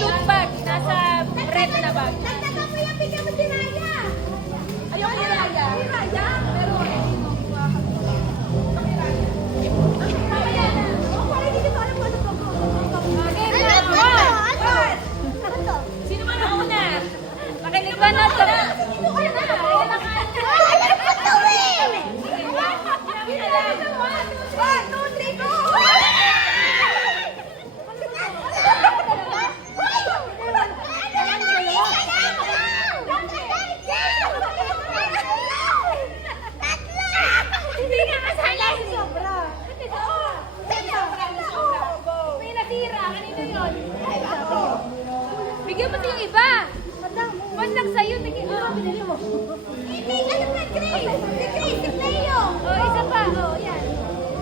Yung bag, nasa red na bag. Ayaw ni Raya. Sino man ang una? Makinig ba na ito? Bigyan mo yung iba. One lang sa'yo. Binili mo. Hindi, ano na, Grace? Si Grace, si Cleo. Isa pa. Yan.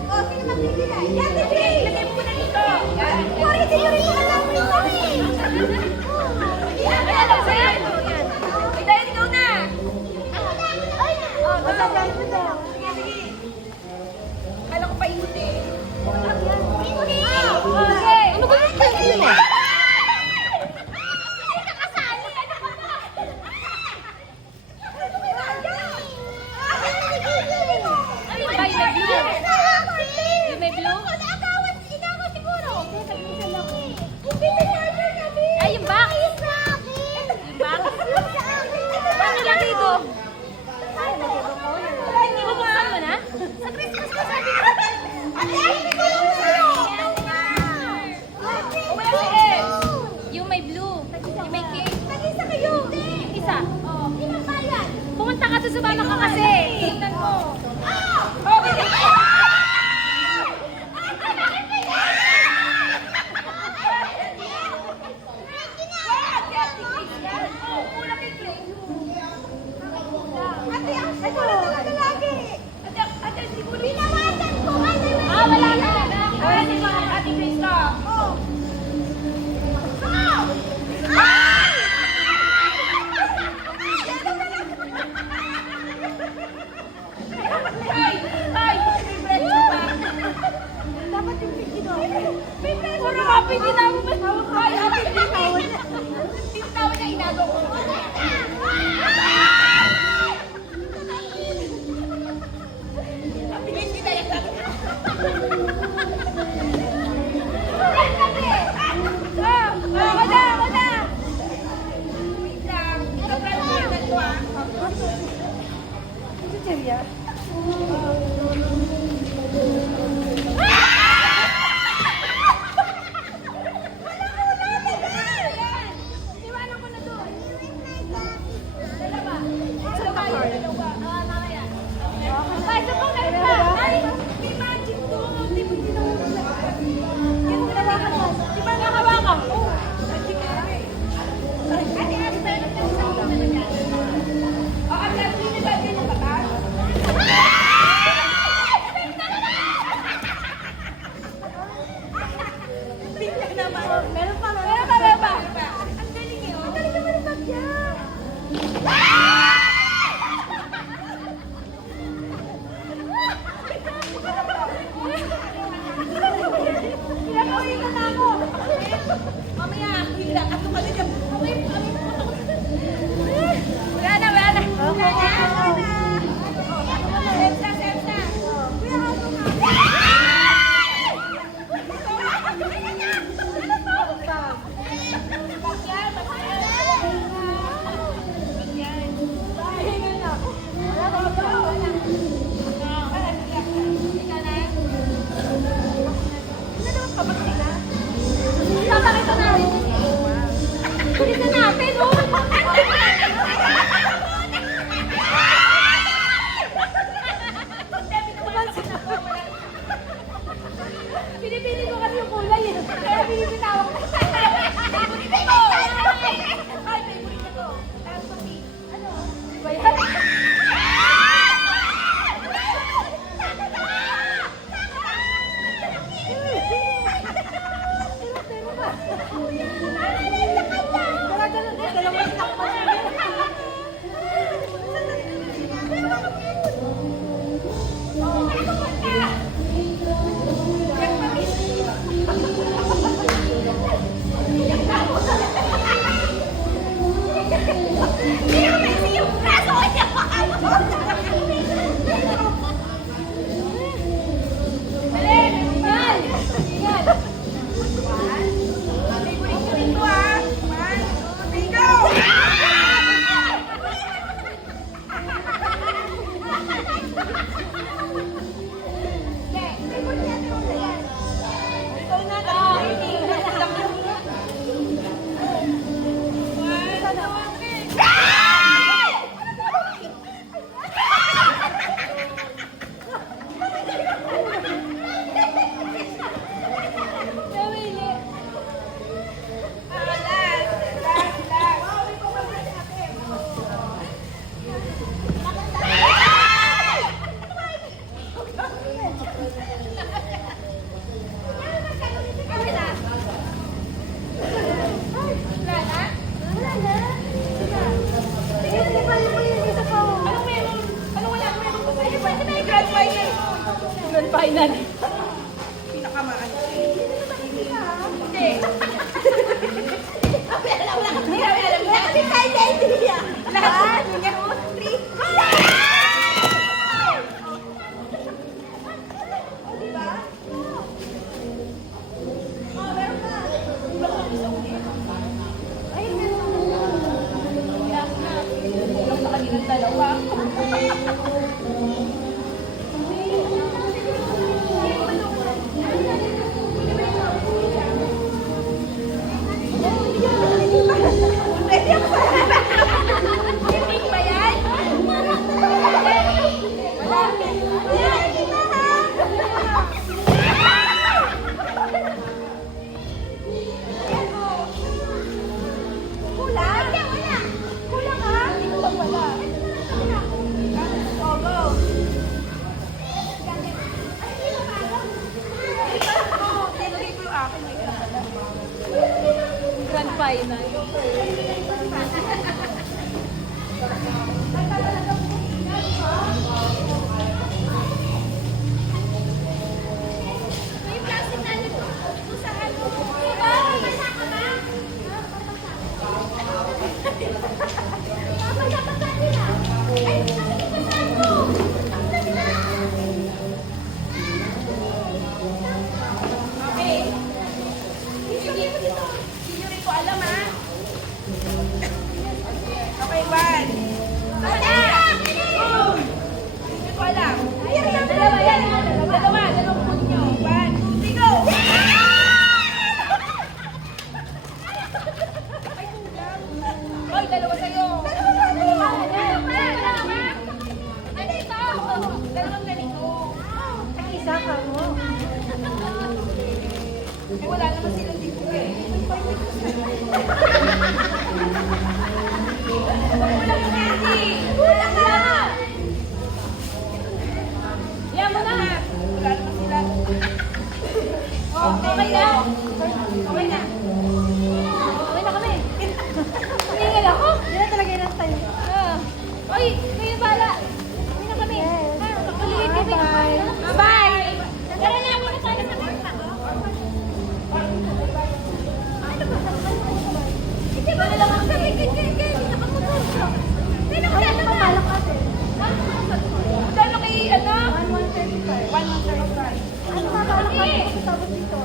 Sino magbibila? Yan, si Grace. Lagay mo na dito. Sorry, hindi nyo rin mo alam mo ito eh. Yan, alam sa'yo. Yan. Dahil ikaw na. Ako na. Ay na. Basta dahil mo daw. Sige, sige. Kala ko pa hindi. Hindi. Okay. Ano ba yung pwede mo? Pumunta ka sa sumama ka kasi. Tingnan mo. Wala na. Ate Grace ka. tatamaan ko eh. Hindi. Kasi kahit na idea. Lahat. 1, 2, 3. O, diba? O, meron na. Ay, meron na. Last na. Lang sa kanilang dalawa. Pwede ako sa Pink ba yan? Wala. Kulang? Wala. Kulang ha? Hindi ko lang wala. Oh, go. Tinuri ko yung akin. May isa pala. Grand final. May plastic na nito. Sa ano? Diba? Mabasa ka ba? Mabasa pa ka nila. Ay, nakikipasaan mo. Okay. Hindi rin ko alam ha. Okay, 1. Hindi ko alam. Dalawa yan. Dalawang puno nyo. 1, 2, 3, go! Oy, dalawa sa'yo. Ano ito? Dalawang ganito. Isa ka mo. Eh, wala naman silang dito eh. Kulang na kasi. Kulang na. Yan mo na. Wala naman sila. Oh, okay na. Okay na. Okay na kami. Tumingin ako. Hindi na talaga yung tayo. Oy, kayo bala. Uwi na kami. Malilit kami. Bye-bye. Tara na, muna tayo sa kanta. Hindi ba nalang ang sabi? Kaya nakamotor ka. Kaya nakamotor ka. Magkano kay ano? 135. 135. Ano ba balak ka? Tapos dito.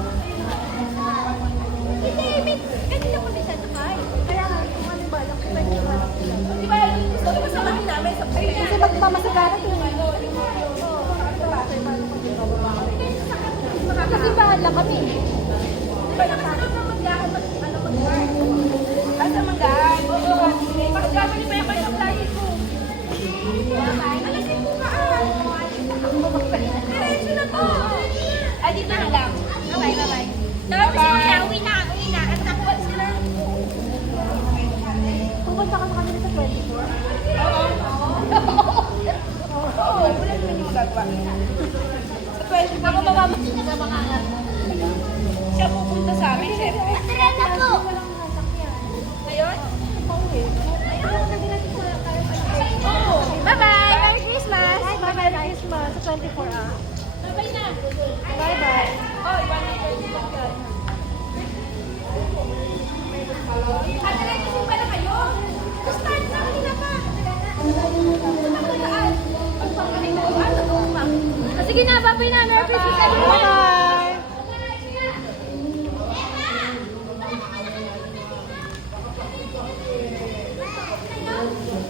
Hindi, kanina ko din siya sakay. Kaya nga, kung ano balak ko, pwede balak sila. Di ba, gusto ko sa akin namin sa Kasi magpamasagara ko. Kasi bahala kami. Di ba nakasarap na magdaan mag-work? Asa magdaan? Oo. Bakit kami ni Paya kayo sa flyer ko? Alasin ko ka Diretso na to. Ay, dito na lang. Bye-bye. Tapos siya, uwi na. At nakuha sila. Pupunta ka sa kanila sa 24? Oo, wala naman yung magagawa. Sa 20 Ako mamamasin na sa mga anak. siya pupunta sa amin, syempre. Tara na po! Ngayon? Oo. Bye-bye! Merry Christmas! Bye-bye! Merry Christmas! Sa 24 ah. Bye-bye na! Bye-bye! Oh, iba na yung Diretso pala kayo. Start na kanina pa. Sige na, bye-bye na! Merry Christmas! Bye-bye!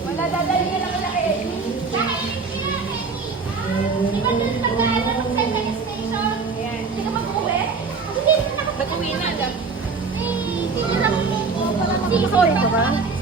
Wala, dadali ka lang kay Amy. Di ba doon pagkaan na mag-Central Station? Ayan. Hindi ka mag-uwi? Hindi, Nag-uwi na. Hindi lang po. Sige, sorry.